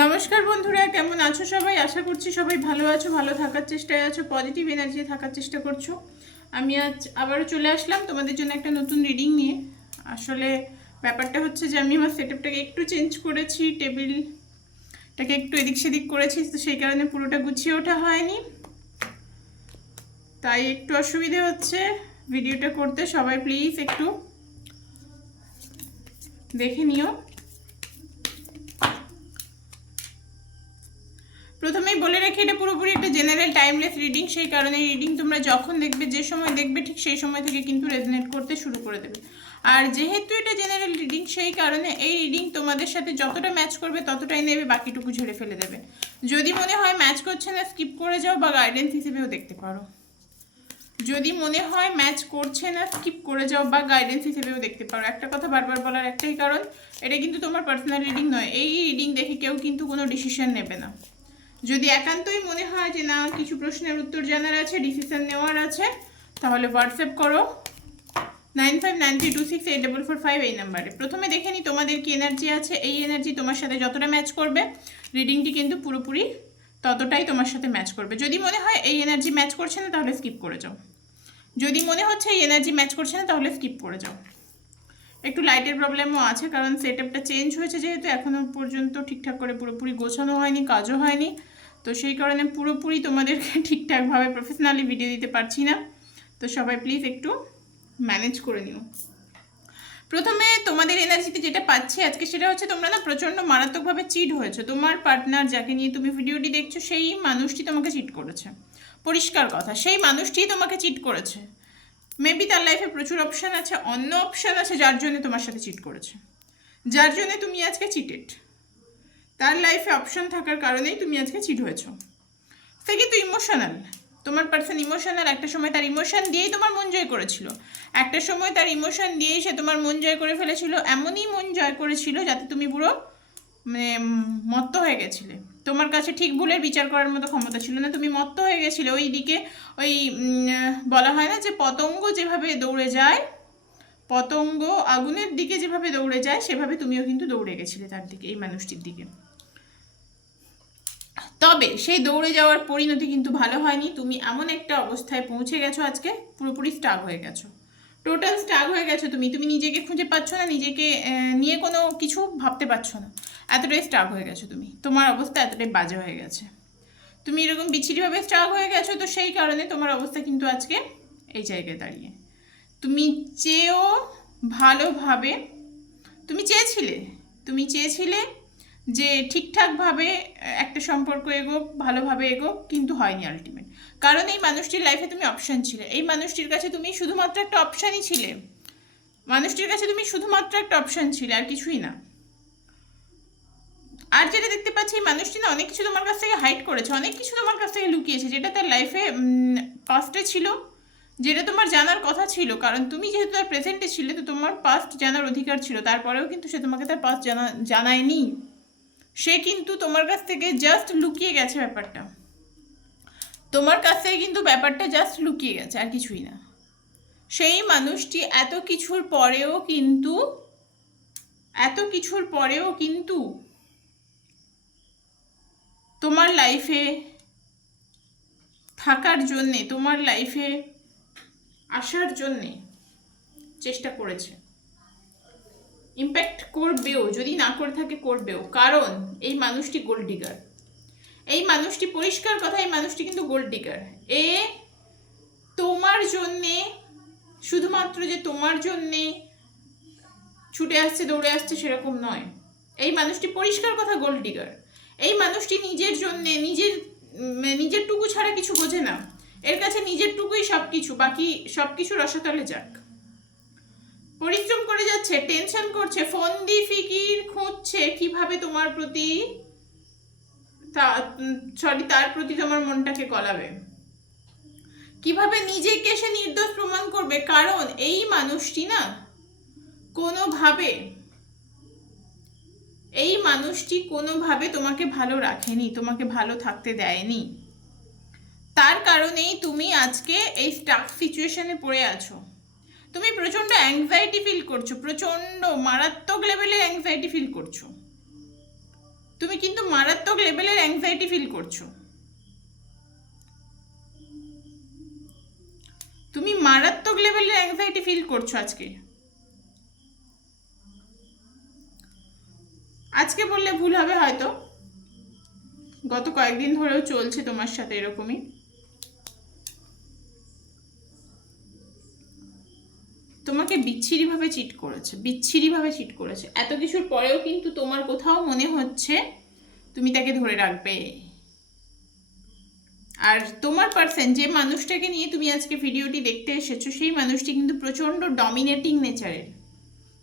নমস্কার বন্ধুরা, কেমন আছো সবাই? আশা করছি সবাই ভালো আছো, ভালো থাকার চেষ্টায় আছো, পজিটিভ এনার্জি থাকার চেষ্টা করছো। আমি আজ আবারও চলে আসলাম তোমাদের জন্য একটা নতুন রিডিং নিয়ে। আসলে ব্যাপারটা হচ্ছে যে আমি আমার সেটআপটাকে একটু চেঞ্জ করেছি, টেবিলটাকে একটু এদিক সেদিক করেছি, তো সেই কারণে পুরোটা গুছিয়ে ওঠা হয়নি, তাই একটু অসুবিধে হচ্ছে ভিডিওটা করতে। সবাই প্লিজ একটু দেখে নিও। প্রথমেই বলে রাখি, এটা পুরোপুরি একটা জেনারেল টাইমলেস রিডিং, সেই কারণে রিডিং তোমরা যখন দেখবে, যে সময় দেখবে, ঠিক সেই সময় থেকে কিন্তু রেজনেট করতে শুরু করে দেবে। আর যেহেতু এটা জেনারেল রিডিং, সেই কারণে এই রিডিং তোমাদের সাথে যতটা ম্যাচ করবে ততটাই নেবে, বাকিটুকু ঝেড়ে ফেলে দেবে। যদি মনে হয় ম্যাচ করছে না, স্কিপ করে যাও বা গাইডেন্স হিসেবেও দেখতে পারো। যদি মনে হয় ম্যাচ করছে না, স্কিপ করে যাও বা গাইডেন্স হিসেবেও দেখতে পারো। একটা কথা বারবার বলার একটাই কারণ, এটা কিন্তু তোমার পার্সোনাল রিডিং নয়। এই রিডিং দেখে কেউ কিন্তু কোনো ডিসিশন নেবে না। যদি একান্তই মনে হয় যে না, কিছু প্রশ্নের উত্তর জানার আছে, ডিসিশন নেওয়ার আছে, তাহলে হোয়াটসঅ্যাপ করো 9593268445 এই নাম্বারে। প্রথমে দেখে নিই তোমাদের কি এনার্জি আছে। এই এনার্জি তোমার সাথে যতটা ম্যাচ করবে, রিডিংটি কিন্তু পুরোপুরি ততটাই তোমার সাথে ম্যাচ করবে। যদি মনে হয় এই এনার্জি ম্যাচ করছে না, তাহলে স্কিপ করে যাও। যদি মনে হচ্ছে এই এনার্জি ম্যাচ করছে না, তাহলে স্কিপ করে যাও। একটু লাইটের প্রবলেমও আছে, কারণ সেটআপটা চেঞ্জ হয়েছে, যেহেতু এখনও পর্যন্ত ঠিকঠাক করে পুরোপুরি গোছানো হয়নি, কাজও হয়নি, তো সেই কারণে পুরোপুরি তোমাদেরকে ঠিকঠাকভাবে প্রফেশনালি ভিডিও দিতে পারছি না। তো সবাই প্লিজ একটু ম্যানেজ করে নিও। প্রথমে তোমাদের এনার্জিতে যেটা পাচ্ছি আজকে, সেটা হচ্ছে তোমরা না প্রচণ্ড মারাত্মকভাবে চিট হয়েছে। তোমার পার্টনার, যাকে নিয়ে তুমি ভিডিওটি দেখছো, সেই মানুষটি তোমাকে চিট করেছে। পরিষ্কার কথা, সেই মানুষটিই তোমাকে চিট করেছে। মেবি তার লাইফে প্রচুর অপশান আছে, অন্য অপশান আছে, যার জন্য তোমার সাথে চিট করেছে, যার জন্য তুমি আজকে চিটেড। তার লাইফে অপশান থাকার কারণেই তুমি আজকে চিট হয়েছো। সে কিন্তু ইমোশনাল, তোমার পার্সন ইমোশনাল। একটা সময় তার ইমোশন দিয়েই তোমার মন জয় করেছিল, একটা সময় তার ইমোশন দিয়েই সে তোমার মন জয় করে ফেলেছিল। এমনই মন জয় করেছিল যাতে তুমি পুরো মানে মত্ত হয়ে গেছিলে। তোমার কাছে ঠিক ভুলের বিচার করার মতো ক্ষমতা ছিল না, তুমি মত্ত হয়ে গেছিলে। ওই দিকে ওই বলা হয় না যে পতঙ্গ যেভাবে দৌড়ে যায়, পতঙ্গ আগুনের দিকে যেভাবে দৌড়ে যায়, সেভাবে তুমিও কিন্তু দৌড়ে গেছিলে তার দিকে, এই মানুষটির দিকে। তবে সেই দৌড়ে যাওয়ার পরিণতি কিন্তু ভালো হয়নি। তুমি এমন একটা অবস্থায় পৌঁছে গেছো আজকে, পুরোপুরি স্টাক হয়ে গেছো, টোটাল স্টাক হয়ে গেছো। তুমি নিজেকে খুঁজে পাচ্ছ না, নিজেকে নিয়ে কোনো কিছু ভাবতে পারছো না, এতটাই স্টাক হয়ে গেছো তুমি। তোমার অবস্থা এতটাই বাজে হয়ে গেছে, তুমি এরকম বিচ্ছিরিভাবে স্টাক হয়ে গেছো। তো সেই কারণে তোমার অবস্থা কিন্তু আজকে এই জায়গায় দাঁড়িয়ে। তুমি চেয়েও ভালোভাবে, তুমি চেয়েছিলে যে ঠিকঠাকভাবে একটা সম্পর্ক এগোক, ভালোভাবে এগোক, কিন্তু হয়নি আলটিমেট। কারণ এই মানুষটির লাইফে তুমি অপশান ছিলে, এই মানুষটির কাছে তুমি শুধুমাত্র একটা অপশানই ছিলে, মানুষটির কাছে তুমি শুধুমাত্র একটা অপশান ছিলে, আর কিছুই না। আর যেটা দেখতে পাচ্ছি, এই মানুষটি না অনেক কিছু তোমার কাছ থেকে হাইড করেছে, অনেক কিছু তোমার কাছ থেকে লুকিয়েছে, যেটা তার লাইফে পাস্টে ছিল, যেটা তোমার জানার কথা ছিল। কারণ তুমি যেহেতু তার প্রেজেন্টে ছিলে, তো তোমার পাস্ট জানার অধিকার ছিল। তারপরেও কিন্তু সে তোমাকে তার পাস্ট জানায়নি। সে কিন্তু তোমার কাছ থেকে জাস্ট লুকিয়ে গেছে ব্যাপারটা, তোমার কাছ থেকে কিন্তু ব্যাপারটা জাস্ট লুকিয়ে গেছে, আর কিছুই না। সেই মানুষটি এত কিছুর পরেও কিন্তু তোমার লাইফে থাকার জন্যে, তোমার লাইফে আসার জন্যে চেষ্টা করেছে। ইম্প্যাক্ট করবেও, যদি না করে থাকে করবেও, কারণ এই মানুষটি গোল্ড ডিগার। এই মানুষটি, পরিষ্কার কথা, এই মানুষটি কিন্তু গোল্ড ডিগার। এ তোমার জন্যে, শুধুমাত্র যে তোমার জন্যে ছুটে আসছে, দৌড়ে আসছে, সেরকম নয়। এই মানুষটি, পরিষ্কার কথা, গোল্ড ডিগার। এই মানুষটি নিজের জন্যে, নিজের টুকু ছাড়া কিছু বোঝে না। এর কাছে নিজের টুকুই সব কিছু, বাকি সব কিছু রসাতলে যাক। পরিশ্রম করে যাচ্ছে, টেনশন করছে, ফোন দিয়ে ফিকির খুঁজছে কিভাবে তোমার প্রতি, তার প্রতি তোমার মনটাকে গলাবে, কিভাবে নিজেকে সে নির্দোষ প্রমাণ করবে। কারণ এই মানুষটি না কোনোভাবে তোমাকে ভালো রাখেনি, তোমাকে ভালো থাকতে দেয়নি। তার কারণেই তুমি আজকে এই স্টাক সিচুয়েশনে পড়ে আছো। তুমি প্রচণ্ড অ্যাংজাইটি ফিল করছো, প্রচণ্ড মারাত্মক লেভেলের অ্যাংজাইটি ফিল করছো। তুমি কিন্তু মারাত্মক লেভেলের অ্যাংজাইটি ফিল করছো, তুমি মারাত্মক লেভেলের অ্যাংজাইটি ফিল করছো আজকে। আজকে বললে ভুল হবে হয়তো, গত কয়েকদিন ধরেও চলছে তোমার সাথে এরকমই। তোমাকে বিচ্ছিরিভাবে চিট করেছে, বিচ্ছিরিভাবে চিট করেছে। এত কিছুর পরেও কিন্তু তোমার কোথাও মনে হচ্ছে তুমি তাকে ধরে রাখবে। আর তোমার পার্সন, যে মানুষটাকে নিয়ে তুমি আজকে ভিডিওটি দেখতে এসেছো, সেই মানুষটি কিন্তু প্রচণ্ড ডমিনেটিং নেচারের,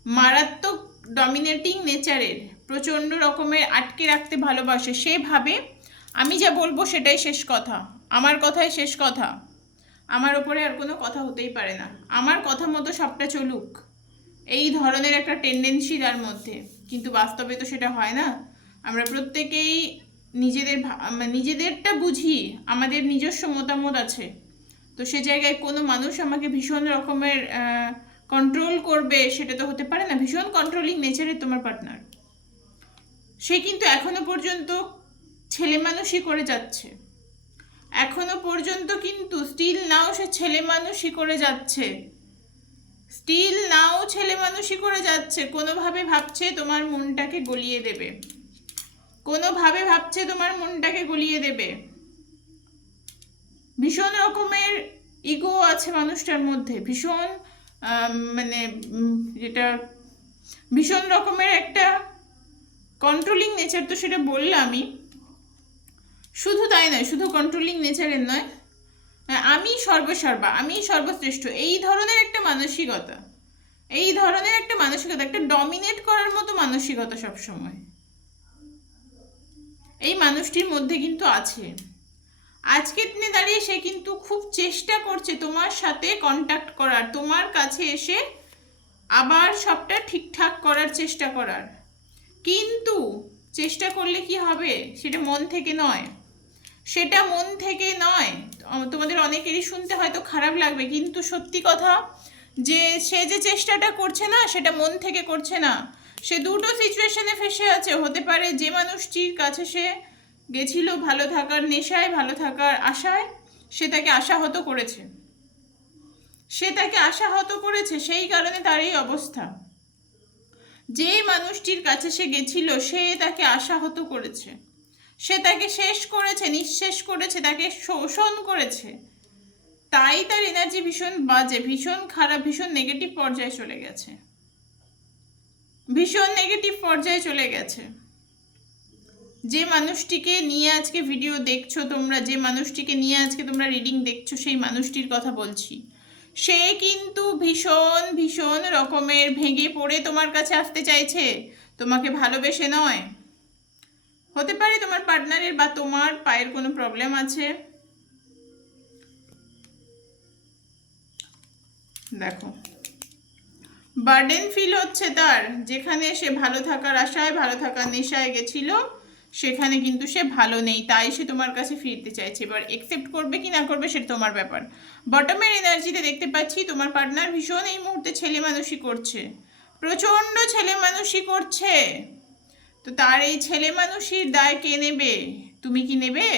মারাত্মক ডমিনেটিং নেচারের, প্রচণ্ড রকমের আটকে রাখতে ভালোবাসে। সে ভাবে আমি যা বলবো সেটাই শেষ কথা, আমার কথাই শেষ কথা, আমার ওপরে আর কোনো কথা হতেই পারে না, আমার কথা মতো সবটা চলুক, এই ধরনের একটা টেন্ডেন্সি তার মধ্যে। কিন্তু বাস্তবে তো সেটা হয় না। আমরা প্রত্যেকেই নিজেদেরটা বুঝি, আমাদের নিজস্ব মতামত আছে। তো সে জায়গায় কোনো মানুষ আমাকে ভীষণ রকমের কন্ট্রোল করবে সেটা তো হতে পারে না। ভীষণ কন্ট্রোলিং নেচারের তোমার পার্টনার। সে কিন্তু এখনো পর্যন্ত ছেলে মানুষই করে যাচ্ছে, এখনো পর্যন্ত কিন্তু স্টিল নাও সে ছেলে মানুষই করে যাচ্ছে, স্টিল নাও ছেলে মানুষই করে যাচ্ছে। কোনোভাবে ভাবছে তোমার মনটাকে গলিয়ে দেবে, কোনোভাবে ভাবছে তোমার মনটাকে গলিয়ে দেবে। ভীষণ রকমের ইগো আছে মানুষটার মধ্যে, ভীষণ যেটা ভীষণ রকমের একটা কন্ট্রোলিং নেচার, তো সেটা বললামই। শুধু তাই নয়, শুধু কন্ট্রোলিং নেচারের নয়, আমি সর্বসর্বা, আমি সর্বশ্রেষ্ঠ, এই ধরনের একটা মানসিকতা, এই ধরনের একটা মানসিকতা, একটা ডমিনেট করার মতো মানসিকতা সবসময় এই মানুষটির মধ্যে কিন্তু আছে। আজকের দিনে দাঁড়িয়ে সে কিন্তু খুব চেষ্টা করছে তোমার সাথে কন্ট্যাক্ট করার, তোমার কাছে এসে আবার সবটা ঠিকঠাক করার চেষ্টা করার। কিন্তু চেষ্টা করলে কি হবে, সেটা মন থেকে নয়, সেটা মন থেকে নয়। তোমাদের অনেকেরই শুনতে হয়তো খারাপ লাগবে, কিন্তু সত্যি কথা যে সে যে চেষ্টাটা করছে না সেটা মন থেকে করছে না। সে দুটো সিচুয়েশনে ফেসে আছে। হতে পারে যে মানুষটির কাছে সে গেছিল ভালো থাকার নেশায়, ভালো থাকার আশায়, সে তাকে আশাহত করেছে, সে তাকে আশাহত করেছে, সেই কারণে তার এই অবস্থা। যে মানুষটির কাছে সে গেছিল সে তাকে আশাহত করেছে, সে তাকে শেষ করেছে, নিঃশেষ করেছে, তাকে শোষণ করেছে। তাই তার এনার্জি ভীষণ বাজে, ভীষণ খারাপ, ভীষণ নেগেটিভ পর্যায়ে চলে গেছে, ভীষণ নেগেটিভ পর্যায়ে চলে গেছে। যে মানুষটিকে নিয়ে আজকে ভিডিও দেখছো তোমরা, যে মানুষটিকে নিয়ে আজকে তোমরা রিডিং দেখছো, সেই মানুষটির কথা বলছি। সে কিন্তু ভীষণ ভীষণ রকমের ভেঙে পড়ে তোমার কাছে আসতে চাইছে, তোমাকে ভালোবেসে নয়। হতে পারে তোমার পার্টনারের বা তোমার পায়ের কোনো প্রবলেম আছে। দেখো, বার্ডেন ফিল হচ্ছে তার, যেখানে সে ভালো থাকার আশায়, ভালো থাকার নেশায় গেছিল, সেখানে কিন্তু সে ভালো নেই, তাই সে তোমার কাছে ফিরতে চাইছে। এবার একসেপ্ট করবে কি না করবে সেটা তোমার ব্যাপার। বটমের এনার্জিতে দেখতে পাচ্ছি তোমার পার্টনার ভীষণ এই মুহূর্তে ছেলে মানুষই করছে, প্রচণ্ড ছেলে মানুষই করছে। তো তার এই ছেলে মানুষের দায় কে নেবে? তুমি কি নেবে?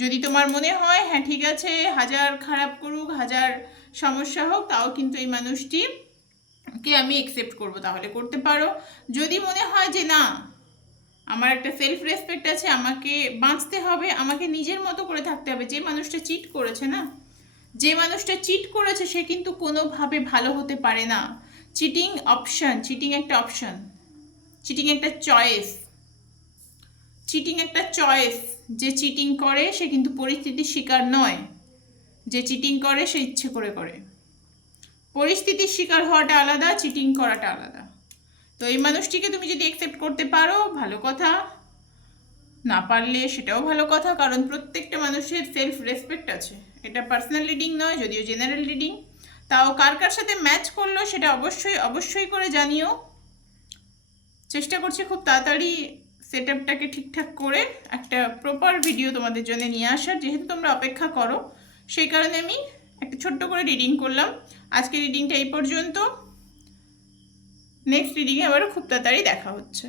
যদি তোমার মনে হয় হ্যাঁ ঠিক আছে, হাজার খারাপ করুক, হাজার সমস্যা হোক, তাও কিন্তু এই মানুষটিকে আমি একসেপ্ট করব, তাহলে করতে পারো। যদি মনে হয় যে না, আমার একটা সেলফ রেসপেক্ট আছে, আমাকে বাঁচতে হবে, আমাকে নিজের মতো করে থাকতে হবে। যে মানুষটা চিট করেছে না, যে মানুষটা চিট করেছে সে কিন্তু কোনোভাবে ভালো হতে পারে না। চিটিং অপশন, চিটিং একটা অপশন, চিটিং একটা চয়েস, চিটিং একটা চয়েস। যে চিটিং করে সে কিন্তু পরিস্থিতির শিকার নয়, যে চিটিং করে সে ইচ্ছে করে করে। পরিস্থিতির শিকার হওয়াটা আলাদা, চিটিং করাটা আলাদা। তো এই মানুষটিকে তুমি যদি অ্যাকসেপ্ট করতে পারো ভালো কথা, না পারলে সেটাও ভালো কথা, কারণ প্রত্যেকটা মানুষের সেলফ রেসপেক্ট আছে। এটা পার্সোনাল রিডিং নয়, যদিও জেনারেল রিডিং। তাও কার কার সাথে ম্যাচ করলো সেটা অবশ্যই অবশ্যই করে জানিও। চেষ্টা করছি খুব তাড়াতাড়ি সেট আপটাকে ঠিকঠাক করে একটা প্রপার ভিডিও তোমাদের জন্য নিয়ে আসার। যেহেতু তোমরা অপেক্ষা করো, সেই কারণে আমি একটা ছোট্ট করে রিডিং করলাম। আজকে রিডিংটা এই পর্যন্ত, নেক্সট রিডিংয়ে আবারও খুব তাড়াতাড়ি দেখা হচ্ছে।